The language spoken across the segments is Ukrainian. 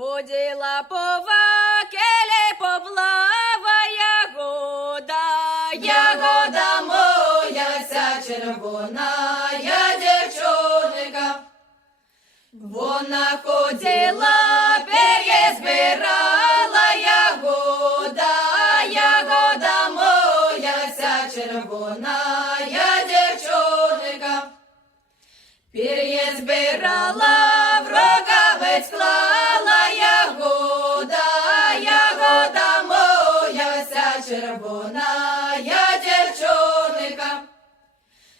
Ходила по вакелі поплава ягода, Ягода моя ся червона, я дівчонка. Вона ходила, пер'є збирала, ягода моя ся червона, я дівчонка. Пер'є збирала, в рогавець клала, ягода моя ся червона, я дівчонка.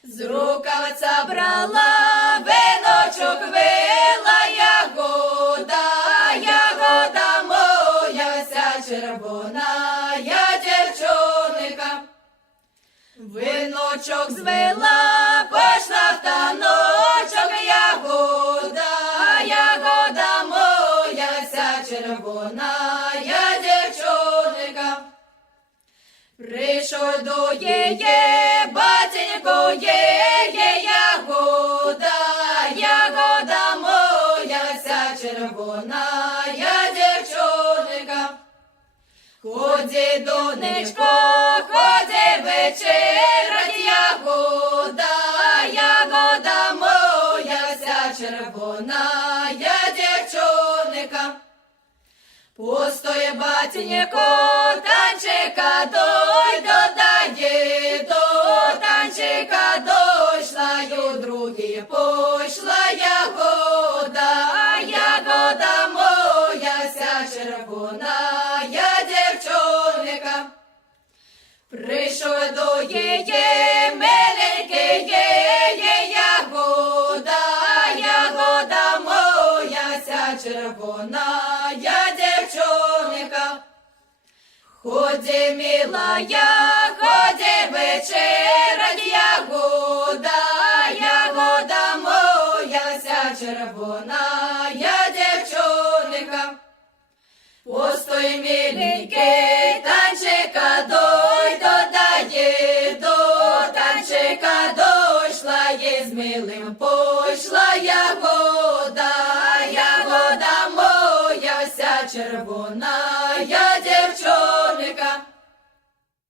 З рукавця брала, виночок вила, ягода моя ся червона, я дівчонка. Виночок звела, пошла в таночок, ягода моя ся червона, я дівчонка. Прийшов до її, батенько її, ягода моя ся червона, я дівчонка. Ході, донечко, ході вечерять, ягода моя ся червона, я дівчонка. Постой, батенько, танчика дой, додає, до танчика дойшла, й у другий пошла, ягода моя ся червона, я дівчонка. Прийшов до її, миленький її, ягода моя ся червона, я дівчонка. Ході, милая, ході вечерять, ягода моя ся червона, я дівчонка. Постой, миленький, танчика дой, додає, до танчика дойшла, є з милим пошла, ягода моя ся червона,